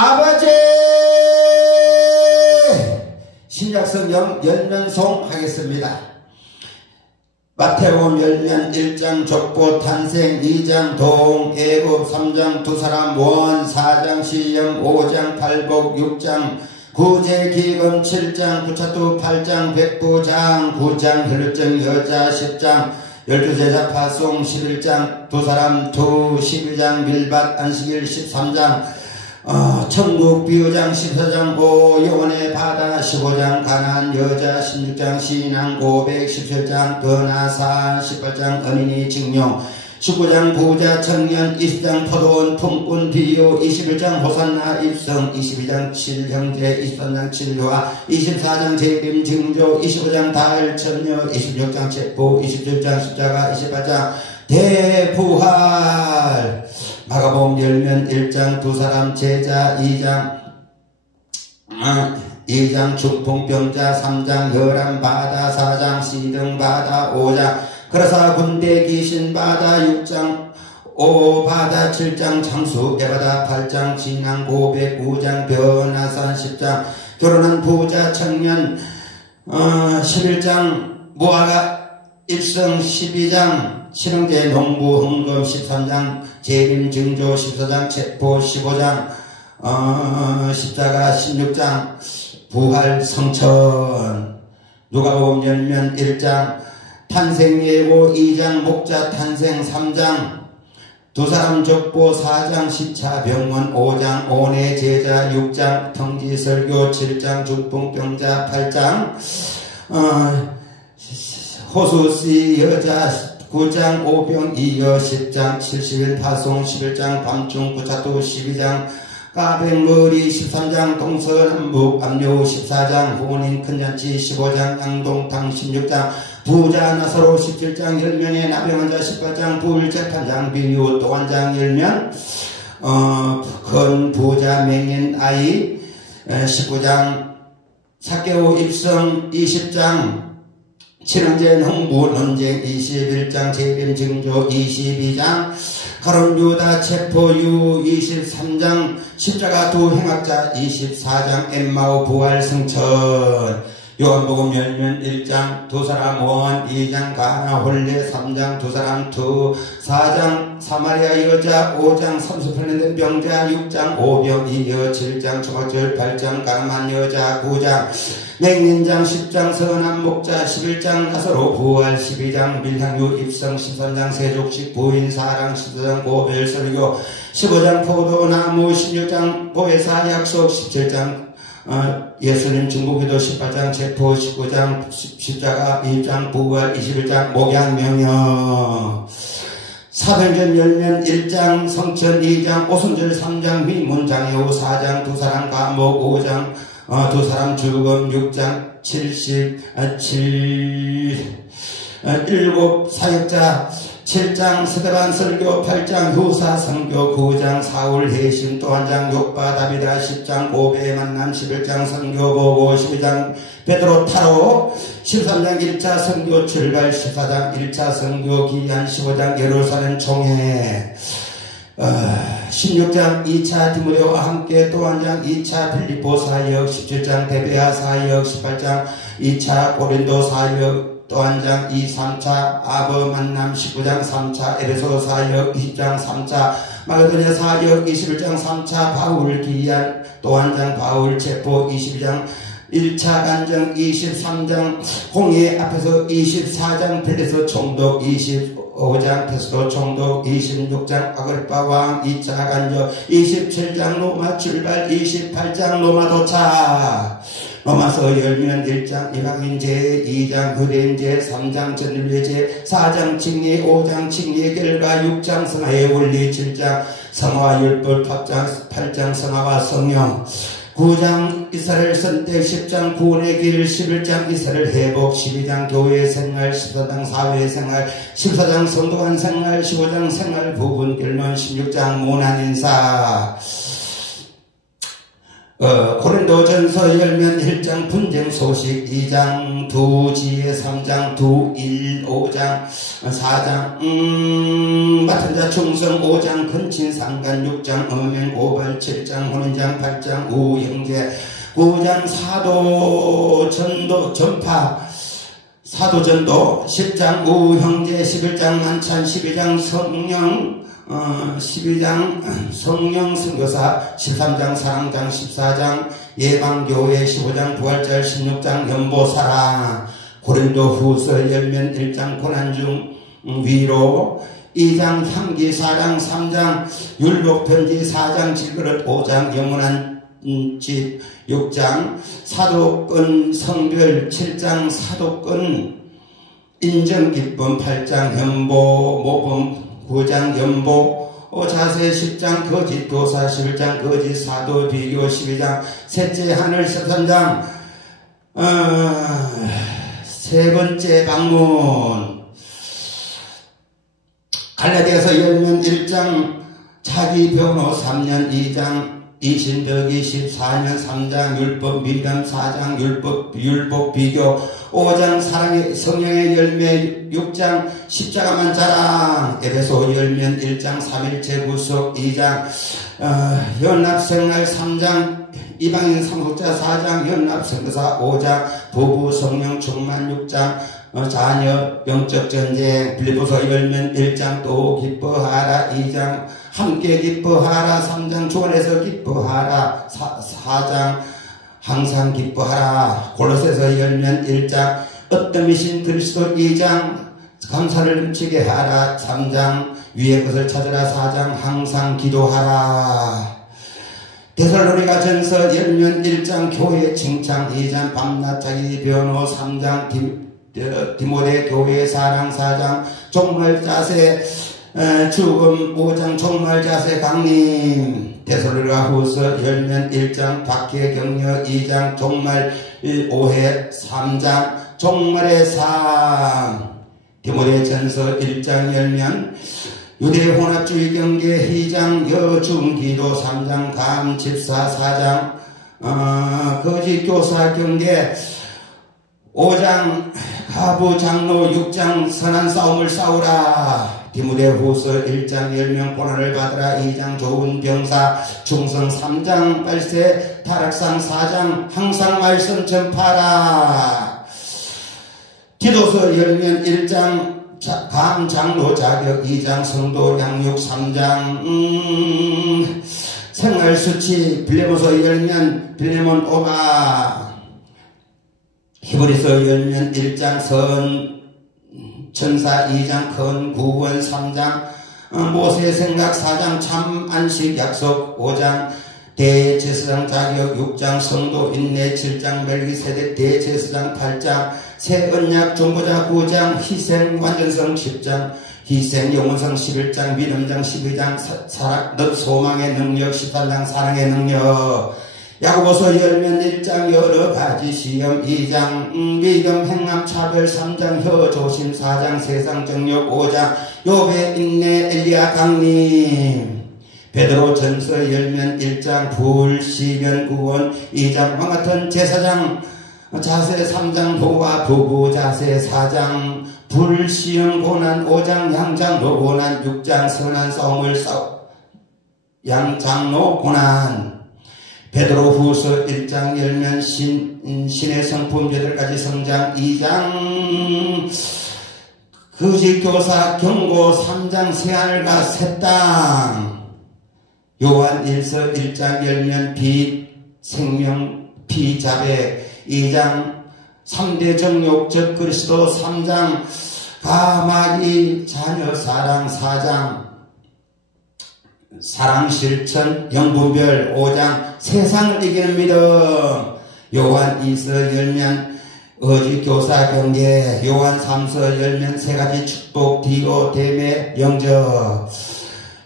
아버지 신약성경 열면송 하겠습니다. 마태복음 열면 1장 족보 탄생 2장 동 애굽 3장 두 사람 원 4장 시험 5장 팔복 6장 구제 기금 7장 구차투 8장 백부장 9장 혈루증 여자 10장 12제자 파송 11장 두 사람 투 12장 밀밭 안식일 13장 천국 비유장 14장 고 영원의 바다 15장 가나안 여자 16장 신앙 고백 17장 변화사 18장 어린이 징용 19장 부자 청년 20장 포도원 품꾼 비유 21장 호산나 입성 22장 7형제 23장 7요하 24장 재림 징조 25장 다을 천녀 26장 체포 27장 십자가 28장 대부활 마가복음 열면 1장 두 사람 제자 2장 중풍병자 3장 열한 바다 4장 시등 바다 5장 그러사 군대 귀신 바다 6장 오바다 7장 장수 에바다 8장 진앙 고백 9장 변화산 10장 결혼한 부자 청년 11장 무화과 입성 12장 신흥제 농부 헌금 13장 재림 증조 14장 체포 15장 십자가 16장 부활 성천 누가복음 열면 1장 탄생 예고 2장 목자 탄생 3장 두 사람 족보 4장 시차 병원 5장 온의 제자 6장 통지 설교 7장 중풍병자 8장 호수씨 여자 9장 오병 이여 10장 70일 파송 11장 밤중 구차도 12장 까백머리 13장 동서남북 압류 14장 혼인 큰잔치 15장 양동탕 16장 부자 나사로 17장 열면의 나병환자 18장 부일재판장 비유 또 한 장 열면 큰 부자 맹인 아이 19장 사개오 입성 20장 친형제 농부 논쟁 21장 재림 증조 22장 가론 유다 체포유 23장 십자가 두 행악자 24장 엠마오 부활 성천 요한복음 열면 1장 두 사람 원 2장 가나 혼례 3장 두 사람 투 4장 사마리아 여자 5장 30편 된 병자 6장 오병 이여 7장 초막절 8장 가만 여자 9장 맹인장 10장 선한 목자 11장 나사로 부활 12장 밀향유 입성 13장 세족식 부인 사랑 14장 고별 설교 15장 포도나무 16장 보혜사 약속 17장 예수님 중국기도 18장 체포 19장 십자가 2장 부활 21장 목양명령 사변전 열면 1장 성천 2장 오순절 3장 위문장애후 4장 두 사람 감옥 5장 두 사람 죽음 6장 77 7 사역자 7장 스데반 설교 8장 효사 성교 9장 사울 해심 또 한 장 욕바 다비다 10장 고배 만남 11장 성교 보고 12장 베드로 타로 13장 1차 성교 출발 14장 1차 성교 기한 15장 예루살렘 총회 16장 2차 디모데와 함께 또 한 장 2차 빌립보 사역 17장 데베아 사역 18장 2차 고린도 사역 또 한 장 2, 3차 아버 만남 19장 3차 에베소 사역 20장 3차 마게도냐 사역 21장 3차 바울 기한 또 한 장 바울 체포 22장 1차 간정 23장 홍해 앞에서 24장 빌레서 총독 25장 테스도 총독 26장 아그리파 왕 2차 간정 27장 로마 출발 28장 로마 도착 로마서 열면 1장 이방인제 2장 그대인제 3장 전율례제 4장 칭례 5장 칭례 결과 6장 성화의 원리 7장 성화 율법 8장 성화와 성령 9장 이스라엘 선택 10장 구원의 길 11장 이스라엘 회복 12장 교회 생활 14장 사회 생활 14장 성도관 생활 15장 생활 부분 결론 16장 모난 인사 고린도전서 열면 1장 분쟁 소식 2장 두지혜 3장 두일 5장 4장 맡은 자 충성 5장 근친 상간 6장 음행 고발 7장 혼인장 8장 우형제 9장 사도전도 전파 사도전도 10장 우형제 11장 만찬 12장 성령 선교사 13장 사랑장 14장 예방교회 15장 부활절 16장 연보사랑 고린도후서 열면 1장 고난중 위로 2장 향기 4장 3장 율법편지 4장 질그릇 5장 영원한 집 6장 사도권 성별 7장 사도권 인정기쁨 8장 현보 모범 9장 연보 자세 10장 거짓 교사 11장 거짓 사도 비교 12장 셋째 하늘 13장 세 번째 방문 갈라디아서 열면 1장 자기 변호 3년 2장 이신덕이 14년 3장 율법 미감 4장 율법 비교 5장 사랑의 성령의 열매 6장 십자가만 자랑 에베소 열면 1장 3일체 구속 2장 연합생활 3장 이방인 삼속자 4장 연합선교사 5장 부부 성령 충만 6장 자녀 영적 전쟁 빌립보서 열면 1장 또 기뻐하라 2장 함께 기뻐하라 3장 주안에서 기뻐하라 4장 항상 기뻐하라 골로새서 열면 1장 어떠미신 그리스도 2장 감사를 넘치게 하라 3장 위의 것을 찾으라 4장 항상 기도하라 데살로니가 전서 열면 1장 교회 칭찬 2장 밤낮 자기 변호 3장 디모데 교회 사랑 4장 종말 자세 죽음 5장 종말 자세 강림 데살로니가 후서 열면 1장 박해 격려 2장 종말 오해 3장 종말의 삶 디모데 전서 1장 열면 유대 혼합주의 경계 2장 여중기도 3장 감집사 4장 거짓 교사 경계 5장 가부 장로 6장 선한 싸움을 싸우라 디모데 후서 1장 열명 고난을 받으라 2장 좋은 병사 충성 3장 발세 타락상 4장 항상 말씀 전파라 디도서 열면 1장 감 장로 자격 2장 성도 양육 3장 생활수치 빌레몬서 열면 빌레몬 오마 히브리서 열면 1장 선 천사 2장 큰 구원 3장 모세 생각 4장 참 안식 약속 5장 대제사장 자격 6장 성도 인내 7장 멜기세덱 대제사장 8장 새 언약 중보자 9장 희생 완전성 10장 희생 영원성 11장 믿음장 12장 사랑 소망의 능력 13장 사랑의 능력 야고보서 열면 1장 여러가지 시험 2장 미금 행함 차별 3장 혀조심 4장 세상 정력 5장 욥의 인내 엘리야 강림 베드로 전서 열면 1장 불시면 구원 2장 왕같은 제사장 자세 3장 도와 부부 자세 4장 불시험 고난 5장 양장로 고난 6장 선한 싸움을 양장로 고난 베드로 후서 1장 열면 신의 성품 8가지 성장 2장 거짓교사 경고 3장 새하늘과 새 땅 요한 1서 1장 열면 빛 생명 피자배 2장 3대 정욕 적 그리스도 3장 가마귀 자녀 사랑 4장 사랑 실천 영분별 5장 세상을 이기는 믿음 요한 2서 열면 어지 교사 경계 요한 3서 열면 3가지 축복 디오 대매 영접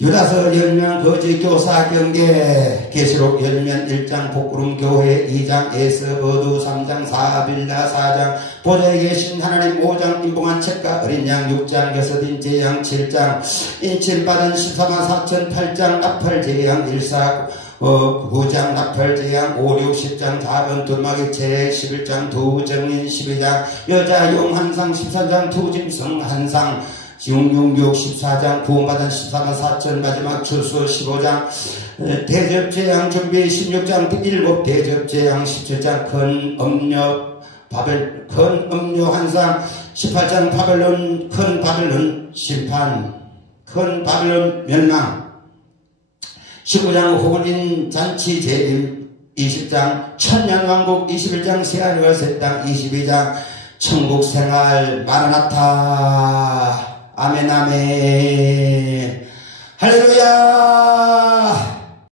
유다서 열면 거짓 교사 경계 계시록 열면 1장 복구름 교회 2장 에서 어두 3장 사빌라 4장 보좌에 계신 하나님 5장 인봉한 책과 어린 양 6장 여섯인 제양 7장 인칠받은 14만 4천 8장 나팔 제양 1사 9장 나팔재앙 5, 6, 10장 작은 두루마기 제 11장 두정인 12장 여자 용한상 14장 두짐승 한상 666 14장 구원받은 14만 4천 마지막 추수 15장 대접재앙 준비 16장 7 대접재앙 17장 큰 음료 큰 음료 한상 18장 바벨론 큰 바벨론 심판 큰 바벨론 멸망 19장 혼인 잔치 재림 20장 천년왕국 21장 새하늘과 새 땅 22장 천국생활 마라나타 아멘 아멘 할렐루야.